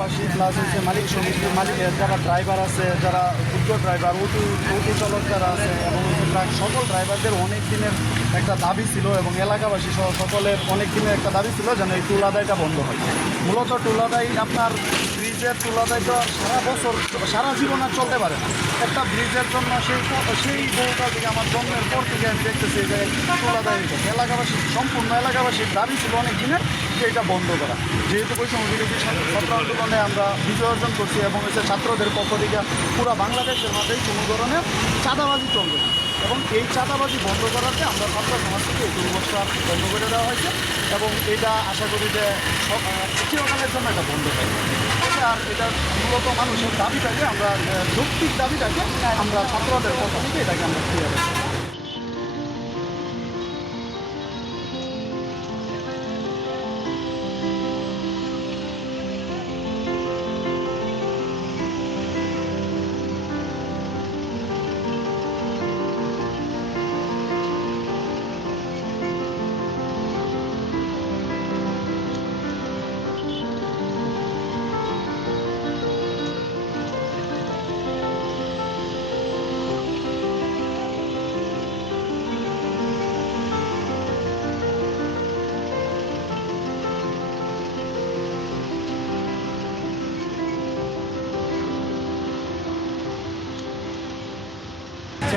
এলাকাবাসী প্লাস হচ্ছে মালিক সমিতি মালিকের যারা ড্রাইভার আছে, যারা ক্ষুদ্র ড্রাইভার অটো অটো চালক যারা আছে, এবং সকল ড্রাইভারদের অনেক দিনের একটা দাবি ছিল এবং এলাকাবাসী সহ সকলের অনেক দিনের একটা দাবি ছিল যেন এই টুল আদায়টা বন্ধ হয়। মূলত টুল আদায় আপনার ব্রিজের টুল আদায় তো সারা বছর, সারা জীবন আর চলতে পারে না। একটা ব্রিজের জন্য সেই সেই বউটা থেকে আমার জন্মের পর থেকে আমি দেখতেছি যে তোলা হয়েছে এলাকাবাসী, সম্পূর্ণ এলাকাবাসীর দাবি ছিল অনেক দিনের যে এটা বন্ধ করা। যেহেতু বৈষম্য বিরোধী ছাত্র আন্দোলনে আমরা বিজয় অর্জন করছি এবং এসে ছাত্রদের পক্ষ থেকে পুরো বাংলাদেশের মাঝেই কোনো ধরনের চাঁদাবাজি চলবে না। এবং এই চাঁদাবাজি বন্ধ করাতে আমরা ছাত্র সমাজ থেকে এই দুর্বস্থা বন্ধ করে দেওয়া হয়েছে এবং এটা আশা করি যে চিরকালের জন্য এটা বন্ধ এটা আর এটা মূলত মানুষের দাবিটাকে আমরা যৌক্তিক দাবিটাকে আমরা ছাত্রদের পক্ষ থেকে এটাকে আমরা ক্লিয়ার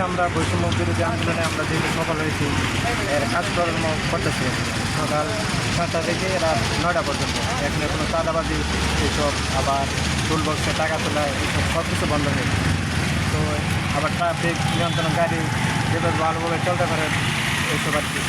আমরা বৈষম্য বিরোধী আন্দোলনে আমরা যেহেতু সফল হয়েছি কাজকর্ম করতেছি। সকাল সাতটা থেকে রাত নয়টা পর্যন্ত। এখানে কোনো চাঁদাবাজি এইসব আবার টুল বক্সে টাকা তোলা এইসব সব কিছু বন্ধ হয়েছে। তো আবার ট্রাফিক নিয়ন্ত্রণ গাড়ি, যেভাবে ভালোভাবে চলতে পারে এইসব আর কি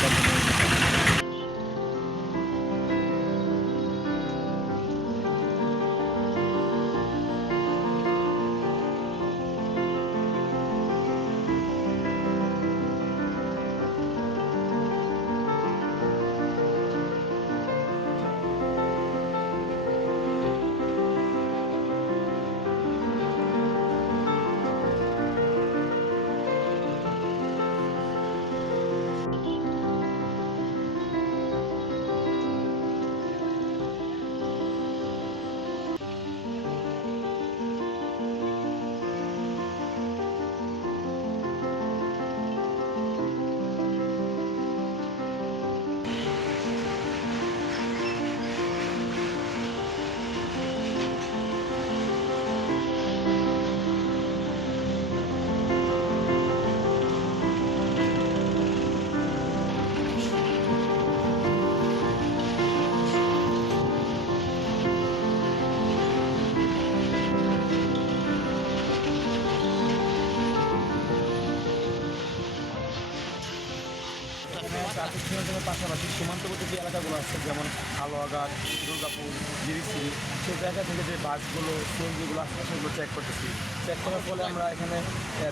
ট্রাফিক নিয়ন্ত্রণের পাশাপাশি সীমান্তবর্তী যে এলাকাগুলো আছে, যেমন আলোয়াঘাট দুর্গাপুর গিরিশ্রী সেই জায়গা থেকে যে বাসগুলো, সিএনজিগুলো আসছে, সেগুলো চেক করতেছি। চেক করার ফলে আমরা এখানে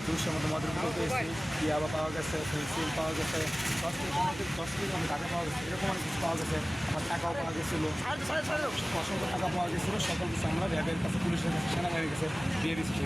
দুশোর মতো মদের বোতল পেয়েছি। ইয়াবা পাওয়া গেছে, পেন্সিল পাওয়া গেছে, দশ কেজি দশ টাকা পাওয়া গেছে, এরকম অনেক কিছু পাওয়া গেছে। আমার টাকাও পাওয়া গেছিল, অসংখ্য টাকা পাওয়া গেছিল, সকল কিছু আমরা র্যাবের কাছে পুলিশের কাছে সেনাবাহিনীর কাছে দিয়ে দিচ্ছি